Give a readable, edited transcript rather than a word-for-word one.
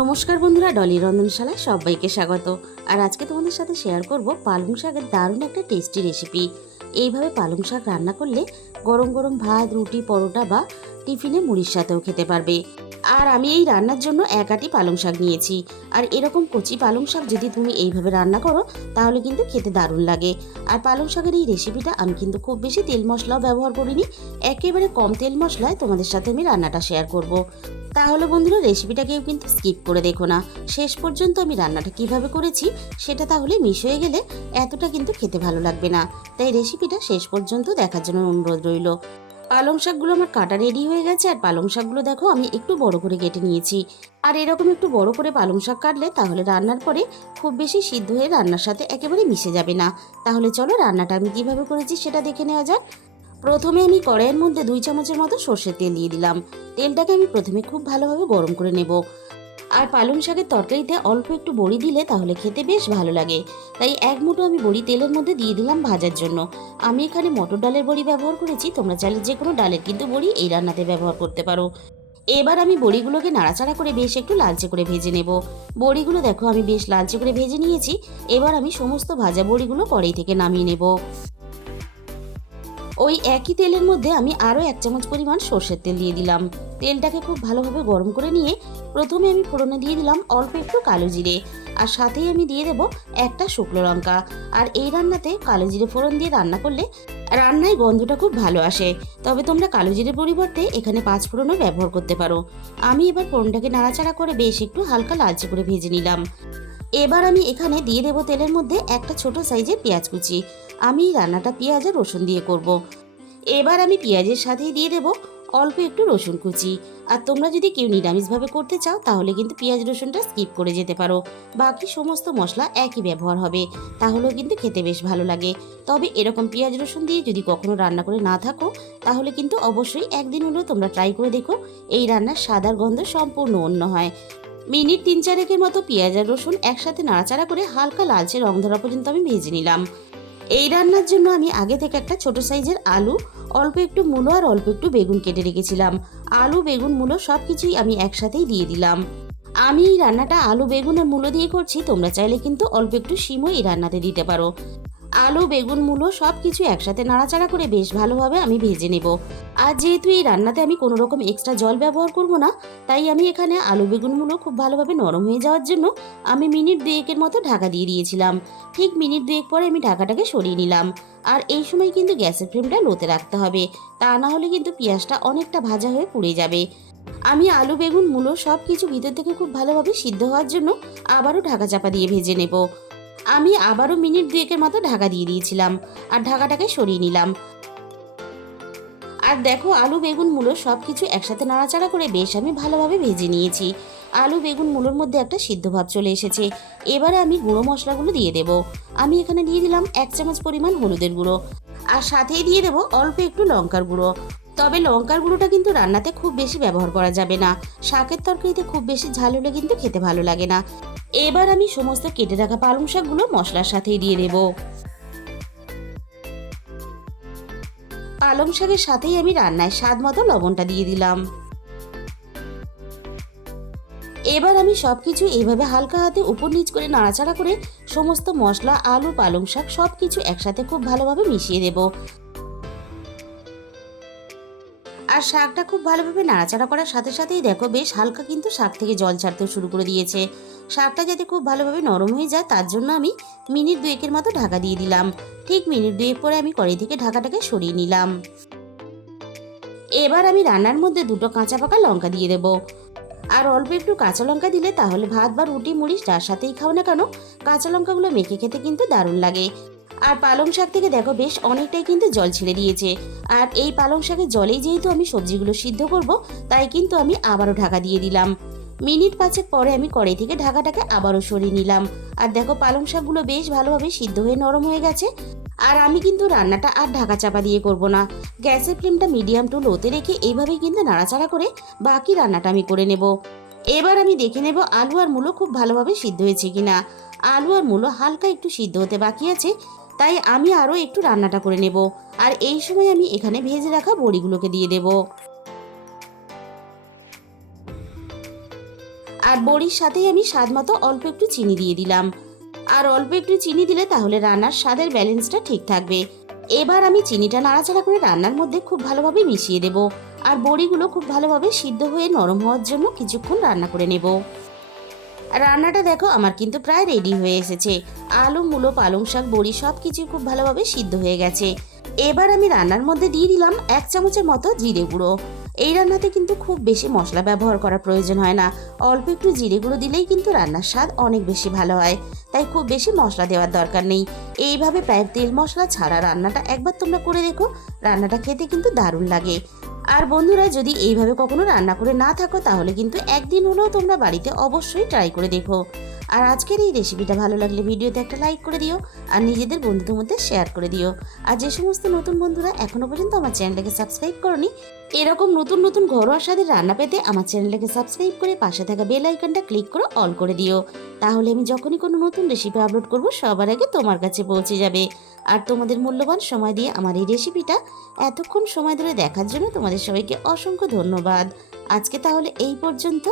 নমস্কার বন্ধুরা, ডলি রন্ধনশালায় সবাইকে স্বাগত। আর আজকে তোমাদের সাথে শেয়ার করব পালং শাকের দারুণ একটা টেস্টি রেসিপি। এইভাবে পালং শাক রান্না করলে গরম গরম ভাত, রুটি, পরোটা বা টিফিনে মুড়ির সাথেও খেতে পারবে। আর আমি এই রান্নার জন্য এক আটি পালং শাক নিয়েছি। আর এরকম কচি পালং শাক যদি তুমি এইভাবে রান্না করো তাহলে কিন্তু খেতে দারুণ লাগে। আর পালং শাকের এই রেসিপিটা আমি কিন্তু খুব বেশি তেল মশলাও ব্যবহার করিনি, একেবারে কম তেল মশলায় তোমাদের সাথে আমি রান্নাটা শেয়ার করব। তাহলে বন্ধুরা, রেসিপিটা কেউ কিন্তু স্কিপ করে দেখো না, শেষ পর্যন্ত আমি রান্নাটা কিভাবে করেছি সেটা তাহলে মিস হয়ে গেলে এতটা কিন্তু খেতে ভালো লাগবে না। তাই রেসিপিটা শেষ পর্যন্ত দেখার জন্য অনুরোধ রইল। পালং শাকগুলো আমার কাটা রেডি হয়ে গেছে। আর পালং শাকগুলো দেখো আমি একটু বড় করে কেটে নিয়েছি। আর এরকম একটু বড় করে পালং শাক কাটলে তাহলে রান্নার পরে খুব বেশি সিদ্ধ হয়ে রান্নার সাথে একেবারে মিশে যাবে না। তাহলে চলো রান্নাটা আমি কিভাবে করেছি সেটা দেখে নেওয়া যাক। প্রথমে আমি কড়াইয়ের মধ্যে 2 চামচের মতো সর্ষের তেল দিয়ে দিলাম। তেলটাকে আমি প্রথমে খুব ভালোভাবে গরম করে নেব। আর পালং শাকের তরকারিতে অল্প একটু বড়ি দিলে তাহলে খেতে বেশ ভালো লাগে। তাই এক মুঠো আমি বড়ি তেলের মধ্যে দিয়ে দিলাম ভাজার জন্য। আমি এখানে মটর ডালের বড়ি ব্যবহার করেছি, তোমরা চাইলে যে কোনো ডালের কিন্তু বড়ি এই রান্নাতে ব্যবহার করতে পারো। এবার আমি বড়িগুলোকে নাড়াচাড়া করে বেশ একটু লালচে করে ভেজে নেব। বড়িগুলো দেখো আমি বেশ লালচে করে ভেজে নিয়েছি। এবার আমি সমস্ত ভাজা বড়িগুলো কড়াই থেকে নামিয়ে নেব। ওই একই তেলের মধ্যে আমি আরও 1 চামচ পরিমাণ সর্ষের তেল দিয়ে দিলাম। তেলটাকে খুব ভালোভাবে গরম করে নিয়ে প্রথমে আমি ফোড়নে দিয়ে দিলাম অল্প একটু কালো জিরে। আর সাথেই আমি দিয়ে দেব একটা শুকনো লঙ্কা। আর এই রান্নাতে কালো জিরে ফোড়ন দিয়ে রান্না করলে রান্নায় গন্ধটা খুব ভালো আসে। তবে তোমরা কালো জিরের পরিবর্তে এখানে 5 ফোড়নও ব্যবহার করতে পারো। আমি এবার ফোড়নটাকে নাড়াচাড়া করে বেশ একটু হালকা লালচে করে ভেজে নিলাম। এবার আমি এখানে দিয়ে দেব তেলের মধ্যে একটা ছোট সাইজের পেঁয়াজ কুচি। আমি রান্নাটা পেঁয়াজ আর রসুন দিয়ে করব। এবার আমি পেঁয়াজের সাথেই দিয়ে দেব অল্প একটু রসুন কুচি। আর তোমরা যদি কেউ নিরামিষভাবে করতে চাও তাহলে কিন্তু পেঁয়াজ রসুনটা স্কিপ করে যেতে পারো। বাকি সমস্ত মশলা একই ব্যবহার হবে, তাহলেও কিন্তু খেতে বেশ ভালো লাগে। তবে এরকম পেঁয়াজ রসুন দিয়ে যদি কখনো রান্না করে না থাকো তাহলে কিন্তু অবশ্যই একদিন হলেও তোমরা ট্রাই করে দেখো। এই রান্নার স্বাদ আর গন্ধ সম্পূর্ণ অন্য হয়। মিনিট 3-4 মতো পেঁয়াজ আর রসুন একসাথে নাড়াচাড়া করে হালকা লালচে রং ধরা পর্যন্ত আমি ভেজে নিলাম। এই রান্নার জন্য আমি আগে থেকে একটা ছোট সাইজের আলু, অল্প একটু মূলো আর অল্প একটু বেগুন কেটে রেখেছিলাম। আলু, বেগুন, মূলো সবকিছুই আমি একসাথেই দিয়ে দিলাম। আমি এই রান্নাটা আলু, বেগুন আর মূলো দিয়ে করছি, তোমরা চাইলে কিন্তু অল্প একটু শিমও এই রান্নাতে দিতে পারো। আলু, বেগুন, মূলো সবকিছু একসাথে নাড়াচাড়া করে বেশ ভালোভাবে আমি ভেজে নেব। আর যেহেতু এই রান্নাতে আমি কোনো রকম এক্সট্রা জল ব্যবহার করব না, তাই আমি এখানে আলু, বেগুন, মূলো খুব ভালোভাবে নরম হয়ে যাওয়ার জন্য আমি মিনিট 2 মতো ঢাকা দিয়ে দিয়েছিলাম। ঠিক মিনিট 2 পরে আমি ঢাকাটাকে সরিয়ে নিলাম। আর এই সময় কিন্তু গ্যাসের ফ্লেমটা লোতে রাখতে হবে, তা না হলে কিন্তু পেঁয়াজটা অনেকটা ভাজা হয়ে পুড়ে যাবে। আমি আলু, বেগুন, মূলো সবকিছু ভিতর থেকে খুব ভালোভাবে সিদ্ধ হওয়ার জন্য আবারও ঢাকা চাপা দিয়ে ভেজে নেব। আমি আবারও মিনিট 2 মতো ঢাকা দিয়ে দিয়েছিলাম আর ঢাকাটাকে সরিয়ে নিলাম। আর দেখো আলু, বেগুন, মূলো সবকিছু একসাথে নাড়াচাড়া করে বেশ আমি ভালোভাবে ভেজে নিয়েছি। আলু, বেগুন, মূলোর মধ্যে একটা সিদ্ধ ভাব চলে এসেছে। এবারে আমি গুঁড়ো মশলাগুলো দিয়ে দেব। আমি এখানে দিয়ে দিলাম 1 চামচ পরিমাণ হলুদের গুঁড়ো। আর সাথেই দিয়ে দেব অল্প একটু লঙ্কার গুঁড়ো। তবে লঙ্কার গুঁড়োটা কিন্তু রান্নাতে খুব বেশি ব্যবহার করা যাবে না। শাকের তরকারিতে খুব বেশি ঝাল হলে কিন্তু খেতে ভালো লাগে না। এবার আমি সমস্ত কেটে রাখা পালং শাকগুলো মশলার সাথেই দিয়ে দেব। পালং শাকের সাথেই আমি রান্নায় স্বাদ মতো লবণটা দিয়ে দিলাম। এবার আমি সবকিছু এইভাবে হালকা হাতে উপর নিচ করে নাড়াচাড়া করে সমস্ত মশলা, আলু, পালং শাক সবকিছু একসাথে খুব ভালোভাবে মিশিয়ে দেব। আর শাকটা খুব ভালোভাবে নাড়াচাড়া করার সাথে সাথেই দেখো বেশ হালকা কিন্তু শাক থেকে জল ছাড়তেও শুরু করে দিয়েছে। শাকটা যাতে খুব ভালোভাবে নরম হয়ে যায় তার জন্য আমি মিনিট 2 মতো ঢাকা দিয়ে দিলাম। ঠিক মিনিট 2 পরে আমি কড়াই থেকে ঢাকাটাকে সরিয়ে নিলাম। এবার আমি রান্নার মধ্যে 2টো কাঁচা পাকা লঙ্কা দিয়ে দেব। আর অল্প একটু কাঁচা লঙ্কা দিলে তাহলে ভাত বা রুটি, মুড়ি যার সাথেই খাও না কেন কাঁচা লঙ্কাগুলো মেখে খেতে কিন্তু দারুণ লাগে। আর পালং শাক থেকে দেখো বেশ অনেকটাই কিন্তু জল ছেড়ে দিয়েছে। আর এই পালং শাকের জলেই যেহেতু আমি সবজিগুলো সিদ্ধ করব, তাই কিন্তু আমি আবারও ঢাকা দিয়ে দিলাম। মিনিট 5 পরে আমি কড়াই থেকে ঢাকাটাকে আবারও সরিয়ে নিলাম। আর দেখো পালং শাকগুলো বেশ ভালোভাবে সিদ্ধ হয়ে নরম হয়ে গেছে। আর আমি কিন্তু রান্নাটা আর ঢাকা চাপা দিয়ে করব না, গ্যাসের ফ্লেমটা মিডিয়াম টু লোতে রেখে এইভাবেই কিন্তু নাড়াচাড়া করে বাকি রান্নাটা আমি করে নেব। এবার আমি দেখে নেব আলু আর মূলো খুব ভালোভাবে সিদ্ধ হয়েছে কিনা। আলু আর মূলো হালকা একটু সিদ্ধ হতে বাকি আছে, তাই আমি আরও একটু রান্নাটা করে নেব। আর এই সময় আমি এখানে ভেজে রাখা বড়িগুলোকে দিয়ে দেব। আর বড়ির সাথেই আমি স্বাদ মতো অল্প একটু চিনি দিয়ে দিলাম। আর অল্প একটু চিনি দিলে তাহলে রান্নার স্বাদের ব্যালেন্সটা ঠিক থাকবে। এবার আমি চিনিটা নাড়াচাড়া করে রান্নার মধ্যে খুব ভালোভাবে মিশিয়ে দেব। আর বড়িগুলো খুব ভালোভাবে সিদ্ধ হয়ে নরম হওয়ার জন্য কিছুক্ষণ রান্না করে নেব। রান্নাটা দেখো আমার কিন্তু প্রায় রেডি হয়ে এসেছে। আলু, মূলো, পালং শাক, বড়ি সব কিছুই খুব ভালোভাবে সিদ্ধ হয়ে গেছে। এবার আমি রান্নার মধ্যে দিয়ে দিলাম 1 চামচের মতো জিরে গুঁড়ো। এই রান্নাতে কিন্তু খুব বেশি মশলা ব্যবহার করার প্রয়োজন হয় না, অল্প একটু জিরে গুঁড়ো দিলেই কিন্তু রান্নার স্বাদ অনেক বেশি ভালো হয়। তাই খুব বেশি মশলা দেওয়ার দরকার নেই। এইভাবে প্রায় তেল মশলা ছাড়া রান্নাটা একবার তোমরা করে দেখো, রান্নাটা খেতে কিন্তু দারুণ লাগে। আর বন্ধুরা, যদি এইভাবে কখনো রান্না করে না থাকো তাহলে কিন্তু একদিন হলেও তোমরা বাড়িতে অবশ্যই ট্রাই করে দেখো। আর আজকের এই রেসিপিটা ভালো লাগলে ভিডিওতে একটা লাইক করে দিও আর নিজেদের বন্ধুদের মধ্যে শেয়ার করে দিও। আর যে সমস্ত নতুন বন্ধুরা এখনো পর্যন্ত আমার চ্যানেলটাকে সাবস্ক্রাইব করনি, এরকম নতুন নতুন ঘরোয়া স্বাদের রান্না পেতে আমার চ্যানেলটাকে সাবস্ক্রাইব করে পাশে থাকা বেল আইকনটা ক্লিক করে অল করে দিও। তাহলে আমি যখনই কোনো নতুন রেসিপি আপলোড করব সবার আগে তোমার কাছে পৌঁছে যাবে। আর তোমাদের মূল্যবান সময় দিয়ে আমার এই রেসিপিটা এতক্ষণ সময় ধরে দেখার জন্য তোমাদের সবাইকে অসংখ্য ধন্যবাদ। আজকে তাহলে এই পর্যন্ত।